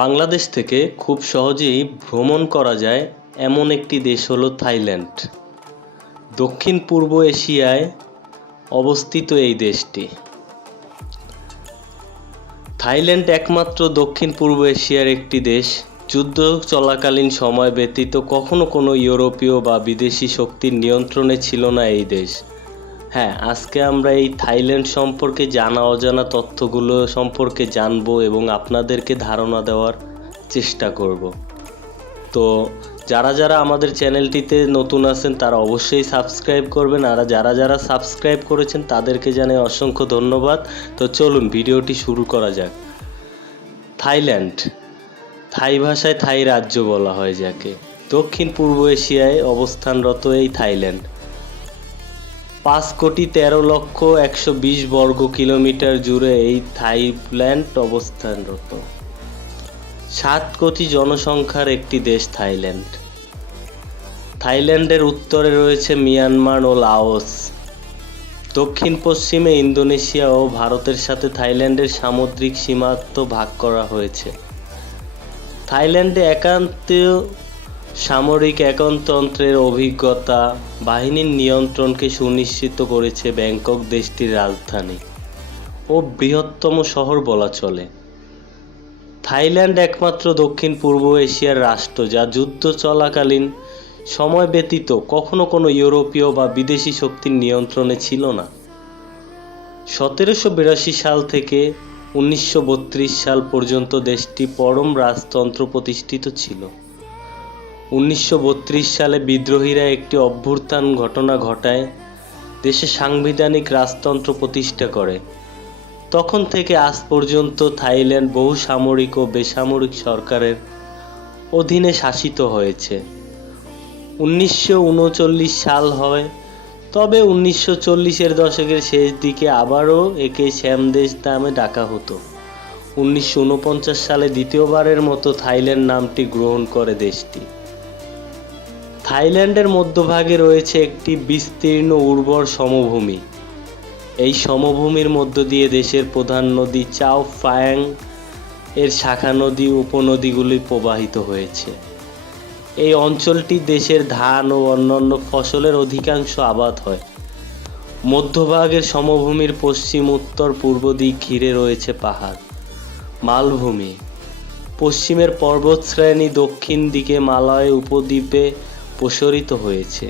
বাংলাদেশ থেকে খুব সহজেই ভ্রমণ করা যায় এমন একটি দেশ হলো থাইল্যান্ড। দক্ষিণ পূর্ব এশিয়ায় অবস্থিত এই দেশটি। থাইল্যান্ড একমাত্র দক্ষিণ পূর্ব এশিয়ার একটি দেশ যুদ্ধ চলাকালীন সময় ব্যতীত কখনো কোনো ইউরোপীয় বা বিদেশি শক্তির নিয়ন্ত্রণে ছিল না এই দেশ। হ্যাঁ, আজকে আমরা এই থাইল্যান্ড সম্পর্কে জানা অজানা তথ্যগুলো সম্পর্কে জানবো এবং আপনাদেরকে ধারণা দেওয়ার চেষ্টা করব। তো যারা আমাদের চ্যানেলটিতে নতুন আছেন তারা অবশ্যই সাবস্ক্রাইব করবেন, আর যারা সাবস্ক্রাইব করেছেন তাদেরকে জানাই অসংখ্য ধন্যবাদ। তো চলুন ভিডিওটি শুরু করা যাক। থাইল্যান্ড, থাই ভাষায় থাই রাজ্য বলা হয় যাকে। দক্ষিণ পূর্ব এশিয়ায় অবস্থানরত এই থাইল্যান্ড 5,13,120 বর্গ কিলোমিটার জুড়ে এই থাইল্যান্ড অবস্থানরত। 7 কোটি জনসংখ্যার একটি দেশ থাইল্যান্ড। থাইল্যান্ডের উত্তরে রয়েছে মিয়ানমার ও লাওস। দক্ষিণ পশ্চিমে ইন্দোনেশিয়া ও ভারতের সাথে থাইল্যান্ডের সামুদ্রিক সীমান্ত ভাগ করা হয়েছে। থাইল্যান্ডে একান্তীয় সামরিক একতন্ত্রের অভিজ্ঞতা বাহিনীর নিয়ন্ত্রণকে সুনিশ্চিত করেছে ব্যাংকক দেশটির রাজধানী ও বৃহত্তম শহর বলা চলে। থাইল্যান্ড একমাত্র দক্ষিণ পূর্ব এশিয়ার রাষ্ট্র যা যুদ্ধ চলাকালীন সময় ব্যতীত কখনো কোনো ইউরোপীয় বা বিদেশি শক্তির নিয়ন্ত্রণে ছিল না। 1782 সাল থেকে 1932 সাল পর্যন্ত দেশটি পরম রাজতন্ত্র প্রতিষ্ঠিত ছিল। 1932 সালে বিদ্রোহীরা একটি অভ্যুত্থান ঘটনা ঘটায় দেশে সাংবিধানিক রাজতন্ত্র প্রতিষ্ঠা করে। তখন থেকে আজ পর্যন্ত থাইল্যান্ড বহু সামরিক ও বেসামরিক সরকারের অধীনে শাসিত হয়েছে। 1939 সাল হয়, তবে 1940-এর দশকের শেষ দিকে আবারও একে শ্যামদেশ নামে ডাকা হতো। 1949 সালে দ্বিতীয়বারের মতো থাইল্যান্ড নামটি গ্রহণ করে দেশটি। থাইল্যান্ডের মধ্যভাগে রয়েছে একটি বিস্তীর্ণ উর্বর সমভূমি। এই সমভূমির মধ্য দিয়ে দেশের প্রধান নদী চাও ফ্রায়াং এর শাখা নদী উপনদীগুলি প্রবাহিত হয়েছে। এই অঞ্চলটি দেশের ধান ও অন্যান্য ফসলের অধিকাংশ আবাদ হয়। মধ্যভাগের সমভূমির পশ্চিম উত্তর পূর্ব দিক ঘিরে রয়েছে পাহাড়, মালভূমি। পশ্চিমের পর্বতশ্রেণী দক্ষিণ দিকে মালয় উপদ্বীপে প্রসারিত হয়েছে।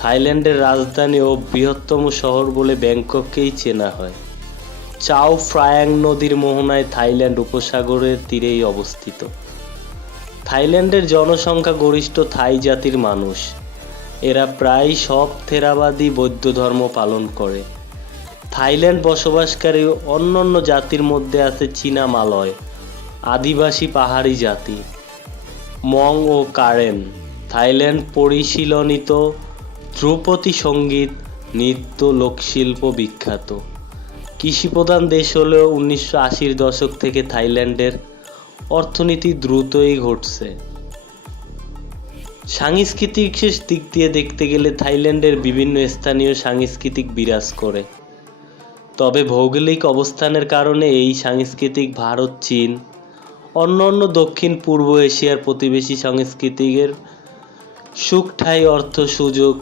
থাইল্যান্ডের রাজধানী ও বৃহত্তম শহর বলে ব্যাংকককেই চেনা হয়। চাও ফ্রায়াং নদীর মোহনায় থাইল্যান্ড উপসাগরের তীরেই অবস্থিত। থাইল্যান্ডের জনসংখ্যা গরিষ্ঠ থাই জাতির মানুষ। এরা প্রায় সব থেরাবাদী বৌদ্ধ ধর্ম পালন করে। থাইল্যান্ড বসবাসকারী অন্যান্য জাতির মধ্যে আছে চীনা মালয়, আদিবাসী পাহাড়ি জাতি, মং ও কারেন। থাইল্যান্ড পরিশীলনিত ধ্রুপদী সঙ্গীত, নৃত্য, লোকশিল্প বিখ্যাত। কৃষিপ্রধান দেশ হলেও 1980-র দশক থেকে থাইল্যান্ডের অর্থনীতি দ্রুতই ঘটছে। সাংস্কৃতিক দিক দিয়ে দেখতে গেলে থাইল্যান্ডের বিভিন্ন স্থানীয় সাংস্কৃতিক বিরাজ করে। তবে ভৌগোলিক অবস্থানের কারণে এই সাংস্কৃতিক ভারত, চীন, অন্যান্য দক্ষিণ পূর্ব এশিয়ার প্রতিবেশী সংস্কৃতির সুখঠাই অর্থ সুযোগ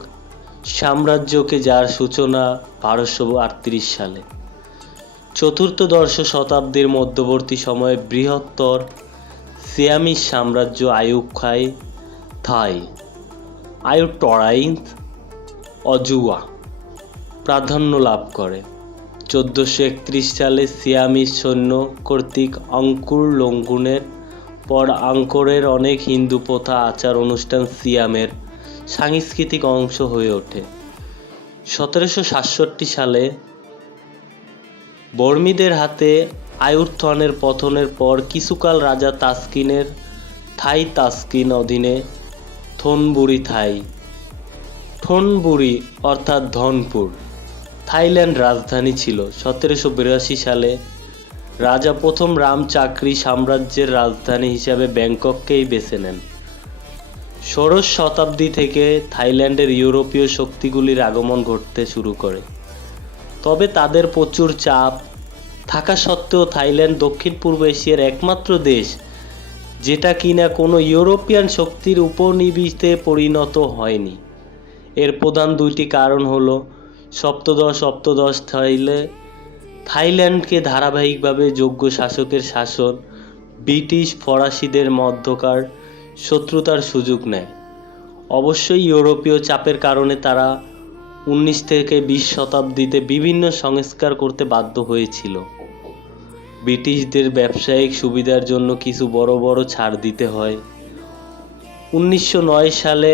সাম্রাজ্যকে, যার সূচনা 1238 সালে। চতুর্দশ শতাব্দীর মধ্যবর্তী সময়ে বৃহত্তর সিয়ামিজ সাম্রাজ্য আইয়ুখাই থাই, আয়ুটরাইন অজুয়া প্রাধান্য লাভ করে। 1431 সালে সিয়ামিজ সৈন্য কর্তৃক আঙ্কোর লঙ্ঘনের পর আঙ্কোরের অনেক হিন্দু প্রথা, আচার অনুষ্ঠান সিয়ামের সাংস্কৃতিক অংশ হয়ে ওঠে। 1767 সালে বর্মীদের হাতে আয়ুথনের পতনের পর কিছুকাল রাজা তাসকিনের থাই তাসকিন অধীনে থোনবুরি থাই, থোনবুরি অর্থাৎ ধনপুর থাইল্যান্ড রাজধানী ছিল। 1782 সালে রাজা প্রথম রামচাকরি সাম্রাজ্যের রাজধানী হিসাবে ব্যাংকককেই বেছে নেন। ষোড়শ শতাব্দী থেকে থাইল্যান্ডের ইউরোপীয় শক্তিগুলির আগমন ঘটতে শুরু করে। তবে তাদের প্রচুর চাপ থাকা সত্ত্বেও থাইল্যান্ড দক্ষিণ পূর্ব এশিয়ার একমাত্র দেশ যেটা কিনা কোনো ইউরোপিয়ান শক্তির উপনিবেশে পরিণত হয়নি। এর প্রধান দুইটি কারণ হলো সপ্তদশ থাইল্যান্ডকে ধারাবাহিকভাবে যোগ্য শাসকের শাসন, ব্রিটিশ ফরাসিদের মধ্যকার শত্রুতার সুযোগ নেয়। অবশ্যই ইউরোপীয় চাপের কারণে তারা 19 থেকে 20 শতাব্দীতে বিভিন্ন সংস্কার করতে বাধ্য হয়েছিল। ব্রিটিশদের ব্যবসায়িক সুবিধার জন্য কিছু বড় বড় ছাড় দিতে হয়। 1909 সালে